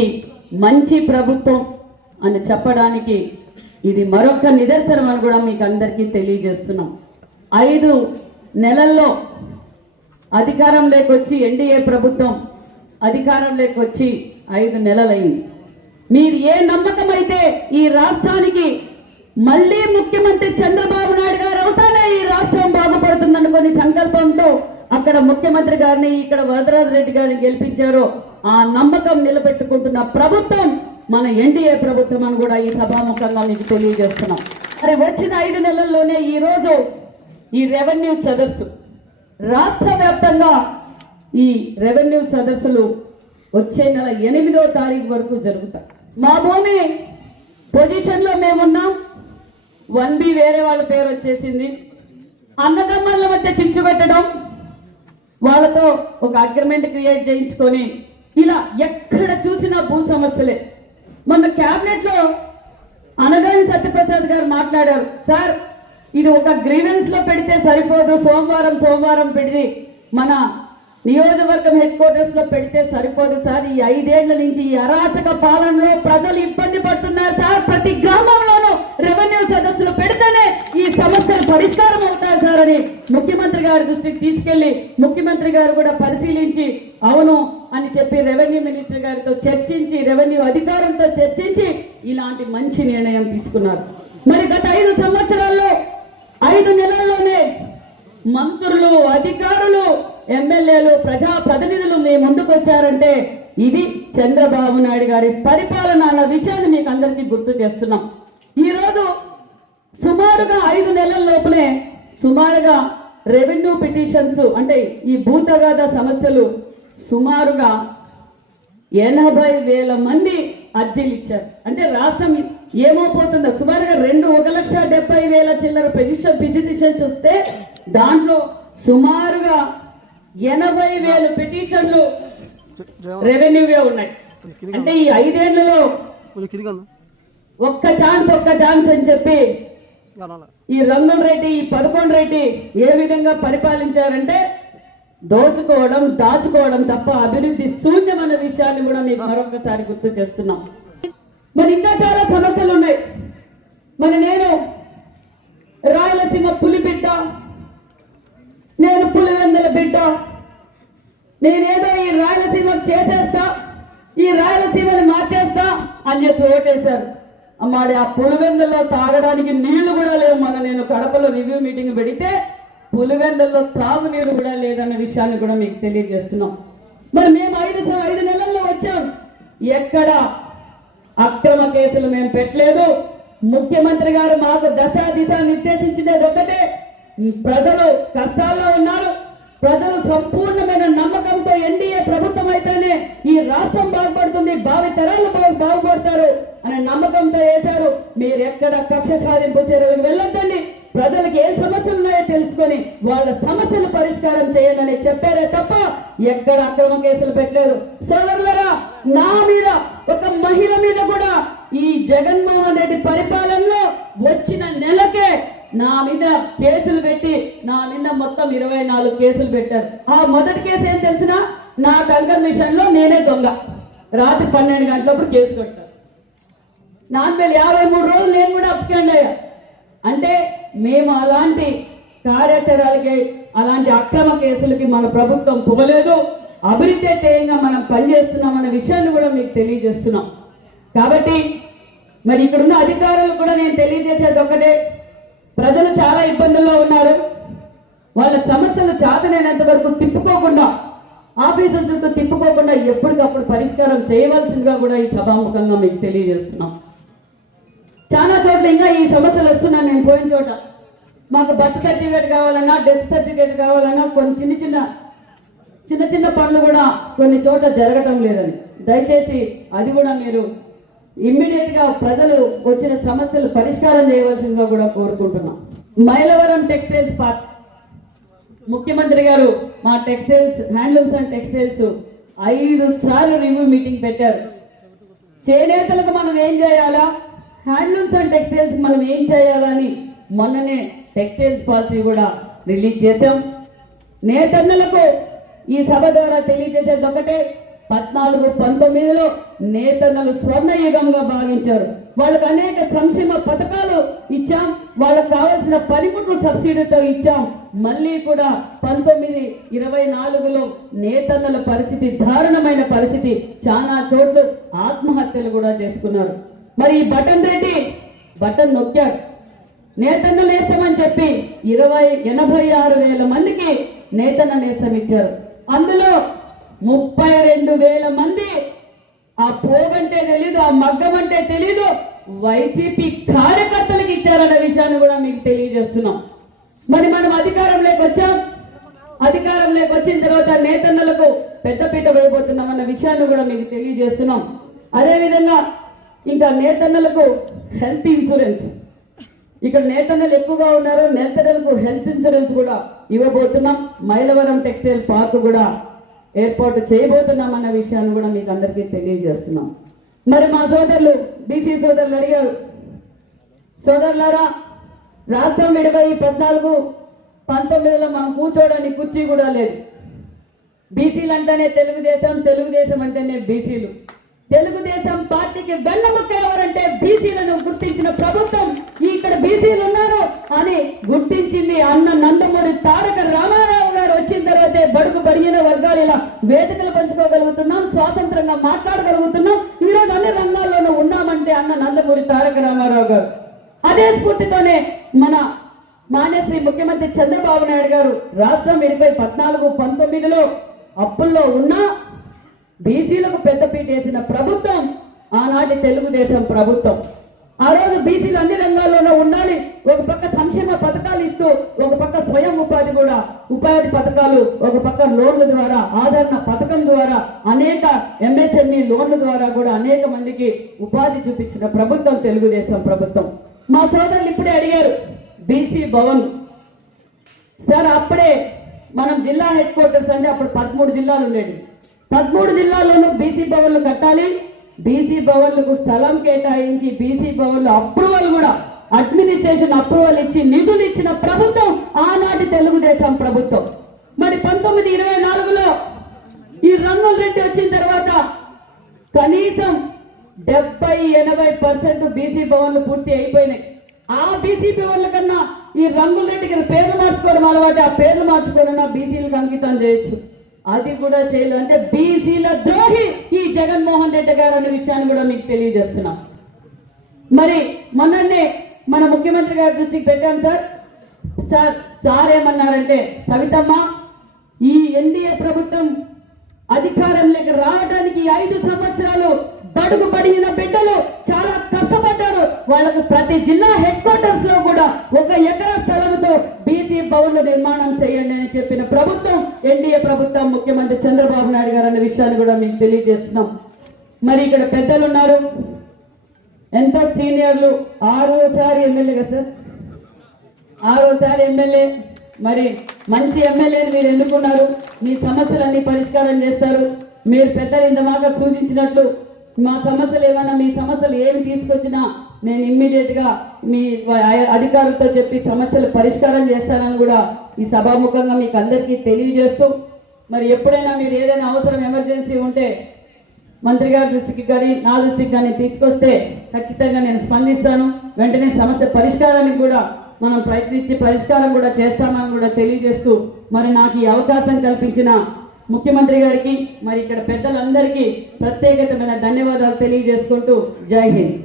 ఇది మంచి ప్రభుత్వం అని చెప్పడానికి ఇది మరొక నిదర్శనం అని కూడా మీకు అందరికీ తెలియజేస్తున్నాం. 5 నెలల్లో అధికారంలోకి వచ్చి ఎన్డీఏ ప్రభుత్వం అధికారంలోకి వచ్చి 5 నెలలైంది. మీరు ఏ నమ్మకం అయితే ఈ రాష్ట్రానికి మళ్ళీ ముఖ్యమంత్రి చంద్రబాబు నాయుడు గారు అవుతానే ఈ రాష్ట్రం బాగుపడుతుందనుకుని సంకల్పంతో అక్కడ ముఖ్యమంత్రి గారిని ఇక్కడ వరదరాజు రెడ్డి గారిని గెలిపించారో ఆ నమ్మకం నిలబెట్టుకుంటున్న ప్రభుత్వం మన ఎన్డీఏ ప్రభుత్వం అని కూడా ఈ సభాముఖంగా మీకు తెలియజేస్తున్నాం. మరి వచ్చిన 5 నెలల్లోనే ఈ రోజు ఈ రెవెన్యూ సదస్సు రాష్ట్ర వ్యాప్తంగా ఈ రెవెన్యూ సదస్సులు వచ్చే నెల 8వ తారీఖు వరకు జరుగుతాయి. మా భూమి పొజిషన్లో మేమున్నాం. 1B వేరే వాళ్ళ పేరు వచ్చేసింది. అన్నదమ్ముల మధ్య చిచ్చు పెట్టడం, వాళ్ళతో ఒక అగ్రిమెంట్ క్రియేట్ చేయించుకొని ఇలా ఎక్కడ చూసినా భూ సమస్యలే. మొన్న క్యాబినెట్ లో అనగాని సత్యప్రసాద్ గారు మాట్లాడారు, సార్ ఇది ఒక గ్రీవెన్స్ లో పెడితే సరిపోదు, సోమవారం పెట్టి మన నియోజకవర్గం హెడ్ క్వార్టర్స్ లో పెడితే సరిపోదు సార్. ఈ 5 ఏళ్ల నుంచి ఈ అరాచక పాలనలో ప్రజలు ఇబ్బంది పడుతున్నారు సార్. ప్రతి గ్రామంలోనూ రెవెన్యూ సదస్సులు పెడితేనే ఈ సమస్యలు పరిష్కారం అవుతాయి సార్ అని ముఖ్యమంత్రి గారి దృష్టికి తీసుకెళ్లి ముఖ్యమంత్రి గారు కూడా పరిశీలించి అవును అని చెప్పి రెవెన్యూ మినిస్టర్ గారితో చర్చించి రెవెన్యూ అధికారంతో చర్చించి ఇలాంటి మంచి నిర్ణయం తీసుకున్నారు. మరి గత 5 సంవత్సరాల్లో 5 నెలల్లోనే మంత్రులు, అధికారులు, ఎమ్మెల్యేలు, ప్రజాప్రతినిధులు మీ ముందుకు వచ్చారంటే ఇది చంద్రబాబు నాయుడు గారి పరిపాలన అన్న విషయాన్ని మీకు అందరికీ గుర్తు చేస్తున్నాం. ఈరోజు సుమారుగా 5 నెలల లోపలే సుమారుగా రెవెన్యూ పిటిషన్స్ అంటే ఈ భూతగాథ సమస్యలు సుమారుగా 80,000 మంది అర్జీలు ఇచ్చారు. అంటే రాష్ట్రం ఏమోపోతుందో సుమారుగా 1,70,000 చిల్లర పిటిషన్స్ వస్తే దాంట్లో సుమారుగా 80,000 పిటిషన్లు రెవెన్యూవే ఉన్నాయి. అంటే ఈ 5 ఏళ్లలో ఒక్క ఛాన్స్ అని చెప్పి ఈ రంగుల రెడ్డి, ఈ 11 రెడ్డి ఏ విధంగా పరిపాలించారంటే దోచుకోవడం, దాచుకోవడం తప్ప అభివృద్ధి శూన్యం అన్న విషయాన్ని కూడా మీకు మరొకసారి గుర్తు చేస్తున్నాం. మరి ఇంకా చాలా సమస్యలు ఉన్నాయి. మరి నేను రాయలసీమ పులి బిడ్డ, నేను పులివెందుల బిడ్డ, నేనేదో ఈ రాయలసీమకు చేసేస్తా, ఈ రాయలసీమని మార్చేస్తా అని చెప్పి ఓటేశారు. అమ్మాడి ఆ పులివెందుల్లో తాగడానికి నీళ్లు కూడా లేవు. నేను కడపలో రివ్యూ మీటింగ్ పెడితే పులివెందుల్లో తాగునీరు కూడా లేదన్న విషయాన్ని కూడా మీకు తెలియజేస్తున్నాం. మరి మేము 5 నెలల్లో వచ్చాం. ఎక్కడ అక్రమ కేసులు మేము పెట్టలేదు. ముఖ్యమంత్రి గారు మాకు దిశ నిర్దేశించినది ఒకటే, ప్రజలు కష్టాల్లో ఉన్నారు, ప్రజలు సంపూర్ణమైన నమ్మకంతో ఎన్డీఏ ప్రభుత్వం అయితేనే ఈ రాష్ట్రం బాగుపడుతుంది, భావి తరాలు బాగుపడతారు అనే నమ్మకంతో వేశారు. మీరు ఎక్కడ కక్ష సాధింపు చర్యలకు వెళ్ళొద్దండి, ప్రజలకు ఏ సమస్యలు ఉన్నాయో తెలుసుకొని వాళ్ళ సమస్యలు పరిష్కారం చేయండి అని చెప్పారే తప్ప ఎక్కడ అక్రమ కేసులు పెట్టలేదు. సోదరులరా, నా మీద ఒక మహిళ మీద కూడా ఈ జగన్మోహన్ రెడ్డి పరిపాలనలో వచ్చిన నెలకే నా మీద కేసులు పెట్టి నా మీద మొత్తం 24 కేసులు పెట్టారు. ఆ మొదటి కేసు ఏం తెలిసిన, నా కంకర్ మిషన్ లో నేనే దొంగ, రాత్రి 12 గంటలప్పుడు కేసు పెట్టారు. 453 రోజులు నేను కూడా అప్స్కాండ్ అయ్యా. అంటే మేము అలాంటి కార్యాచరణలకి, అలాంటి అక్రమ కేసులకి మన ప్రభుత్వం పోలేదు. అభివృద్ధి ధ్యేయంగా మనం పనిచేస్తున్నామన్న విషయాన్ని కూడా మీకు తెలియజేస్తున్నాం. కాబట్టి మరి ఇక్కడున్న అధికారులు కూడా నేను తెలియజేసేది ఒకటే, ప్రజలు చాలా ఇబ్బందుల్లో ఉన్నారు. వాళ్ళ సమస్యలు చేతనైనంత వరకు తిప్పుకోకుండా, ఆఫీసుల చుట్టూ తిప్పుకోకుండా ఎప్పటికప్పుడు పరిష్కారం చేయవలసిందిగా కూడా ఈ సభాముఖంగా మీకు తెలియజేస్తున్నాం. చాలా చోట్ల ఇంకా ఈ సమస్యలు వస్తున్నాయి. నేను పోయిన చోట మాకు బర్త్ సర్టిఫికేట్ కావాలన్నా, డెత్ సర్టిఫికేట్ కావాలన్నా కొన్ని చిన్న చిన్న పనులు కూడా కొన్ని చోట్ల జరగటం లేదని, దయచేసి అది కూడా మీరు ఇమ్మీడియట్ గా ప్రజలు వచ్చిన సమస్యలు పరిష్కారం చేయవలసిందిగా కూడా కోరుకుంటున్నాం. మైలవరం టెక్స్టైల్స్ పార్క్ ముఖ్యమంత్రి గారు మా టెక్స్టైల్స్, హ్యాండ్లూమ్స్ అండ్ టెక్స్టైల్స్ 5 సార్లు రివ్యూ మీటింగ్ పెట్టారు. చేనేతలకు మనం ఏం చేయాలా, హ్యాండ్లూమ్స్ అండ్ టెక్స్టైల్స్ మనం ఏం చేయాలని మొన్ననే టెక్స్టైల్స్ పాలసీ కూడా రిలీజ్ చేశాం. నేతన్నలకు ఈ సభ ద్వారా తెలియజేసేది ఒకటే, 14-19లో నేతన్నలు స్వర్ణయుగంగా భావించారు. వాళ్ళకు అనేక సంక్షేమ పథకాలు ఇచ్చాం, వాళ్ళకు కావాల్సిన పనిముట్లు సబ్సిడీతో ఇచ్చాం. మళ్ళీ కూడా 19-24లో నేతన్నల పరిస్థితి దారుణమైన పరిస్థితి, చాలా చోట్ల ఆత్మహత్యలు కూడా చేసుకున్నారు. మరి ఈ బటన్ రెడ్డి బటన్ నొక్కాడు, నేతన్నలు వేస్తామని చెప్పి 86,000 మందికి నేతన్న నేస్తం ఇచ్చారు. అందులో 32,000 మంది ఆ పోగంటే తెలీదు, ఆ మగ్గం అంటే తెలీదు, వైసీపీ కార్యకర్తలకు ఇచ్చారన్న విషయాన్ని కూడా మీకు తెలియజేస్తున్నాం. మరి మనం అధికారంలోకి వచ్చాం, అధికారంలోకి వచ్చిన తర్వాత నేతన్నలకు పెద్దపీట వేయబోతున్నాం అన్న విషయాన్ని కూడా మీకు తెలియజేస్తున్నాం. అదేవిధంగా ఇంకా నేతన్నలకు హెల్త్ ఇన్సూరెన్స్, ఇక్కడ నేతన్నలు ఎక్కువగా ఉన్నారు, నేతన్నలకు హెల్త్ ఇన్సూరెన్స్ కూడా ఇవ్వబోతున్నాం. మైలవరం టెక్స్టైల్ పార్క్ కూడా ఏర్పాటు చేయబోతున్నాం అన్న విషయాన్ని కూడా మీకు అందరికీ తెలియజేస్తున్నాం. మరి మా సోదరులు బీసీ సోదరులు అడిగారు, సోదరులారా రాష్ట్రం విడిపోయి 14-19లో మనం కూర్చోడానికి కుర్చీ కూడా లేదు. బీసీలు అంటేనే తెలుగుదేశం, తెలుగుదేశం అంటేనే బీసీలు. తెలుగుదేశం పార్టీకి వెన్నముక్క ఎవరంటే బీసీలను గుర్తించిన ప్రభుత్వం. ఇక్కడ బీసీలు ఉన్నారు అని గుర్తించింది అన్న నందమూరి తారక రామారావు గారు వచ్చిన తర్వాతే బడుగు బడిగిన వర్గాలు ఇలా వేదికలు పంచుకోగలుగుతున్నాం, స్వాతంత్రంగా మాట్లాడగలుగుతున్నాం, ఈరోజు అన్ని రంగాల్లోనూ ఉన్నామంటే అన్న నందమూరి తారక రామారావు గారు. అదే స్ఫూర్తితోనే మన మాన్యశ్రీ ముఖ్యమంత్రి చంద్రబాబు నాయుడు గారు రాష్ట్రం విడిపోయి 14-19లో అప్పుల్లో ఉన్నా బీసీలకు పెద్దపీట వేసిన ప్రభుత్వం ఆనాటి తెలుగుదేశం ప్రభుత్వం. ఆ రోజు బీసీలు అన్ని రంగాల్లోనూ ఉండాలి, ఒక పక్క సంక్షేమ పథకాలు ఇస్తూ, ఒక పక్క స్వయం ఉపాధి పథకాలు, ఒక పక్క లోన్ల ద్వారా, ఆదరణ పథకం ద్వారా, అనేక ఎంఎస్ఎంఈ లోన్ల ద్వారా కూడా అనేక మందికి ఉపాధి చూపించిన ప్రభుత్వం తెలుగుదేశం ప్రభుత్వం. మా సోదరులు ఇప్పుడే అడిగారు బీసీ భవన్ సార్, అప్పుడే మనం జిల్లా హెడ్ క్వార్టర్స్ అంటే అప్పుడు 13 జిల్లాలు ఉండేవి. 13 జిల్లాల్లోనూ బీసీ భవన్లు కట్టాలి, బీసీ భవన్లకు స్థలం కేటాయించి బీసీ భవన్లు అప్రూవల్ కూడా అడ్మినిస్ట్రేషన్ అప్రూవల్ ఇచ్చి నిధులు ఇచ్చిన ప్రభుత్వం ఆనాటి తెలుగుదేశం ప్రభుత్వం. మరి 1924లో ఈ రంగుల రెడ్డి వచ్చిన తర్వాత కనీసం 70-80% బీసీ భవన్లు పూర్తి అయిపోయినాయి. ఆ బీసీ భవన్ల కన్నా ఈ రంగుల రెడ్డికి పేర్లు మార్చుకోవడం అలవాటు, ఆ పేర్లు మార్చుకోవడం బీసీలకు అంకితం చేయొచ్చు, అది కూడా చేయలేదు. అంటే బీసీల ద్రోహి ఈ జగన్మోహన్ రెడ్డి గారు అనే విషయాన్ని కూడా మీకు తెలియజేస్తున్నాం. మరి మొన్ననే మన ముఖ్యమంత్రి గారి దృష్టికి పెట్టాం సార్ ఏమన్నారంటే, సవితమ్మ ఈ ఎన్డీఏ ప్రభుత్వం అధికారంలోకి రావడానికి 5 సంవత్సరాలు బడుగు పడిన బిడ్డలు చాలా కష్టపడ్డారు, వాళ్ళకు ప్రతి జిల్లా హెడ్ క్వార్టర్స్ లో కూడా 1 ఎకరా స్థలంతో బీసీ భవన్లు నిర్మాణం చేయండి అని చెప్పిన ప్రభుత్వం ఎన్డీఏ ప్రభుత్వం, ముఖ్యమంత్రి చంద్రబాబు నాయుడు గారు అనే విషయాన్ని కూడా మీకు తెలియజేస్తున్నాం. మరి ఇక్కడ పెద్దలు ఉన్నారు, ఎంతో సీనియర్లు, 6సారి ఎమ్మెల్యే కదా సార్, 6సారి ఎమ్మెల్యే. మరి మంచి ఎమ్మెల్యేని మీరు ఎన్నుకున్నారు, మీ సమస్యలన్నీ పరిష్కారం చేస్తారు. మీరు పెద్దలు ఇంతమాగా సూచించినట్లు మా సమస్యలు ఏమైనా, మీ సమస్యలు ఏమి తీసుకొచ్చినా నేను ఇమ్మీడియట్ గా మీ అధికారులతో చెప్పి సమస్యలు పరిష్కారం చేస్తానని కూడా ఈ సభాముఖంగా మీకు అందరికీ తెలియజేస్తూ, మరి ఎప్పుడైనా మీరు ఏదైనా అవసరం ఎమర్జెన్సీ ఉంటే మంత్రి గారి దృష్టికి కానీ నా దృష్టికి కానీ తీసుకొస్తే ఖచ్చితంగా నేను స్పందిస్తాను. వెంటనే సమస్య పరిష్కారానికి కూడా మనం ప్రయత్నించి పరిష్కారం కూడా చేస్తామని కూడా తెలియజేస్తూ, మరి నాకు ఈ అవకాశం కల్పించిన ముఖ్యమంత్రి గారికి, మరి ఇక్కడ పెద్దలందరికీ ప్రత్యేకమైన ధన్యవాదాలు తెలియజేసుకుంటూ జై హింద్.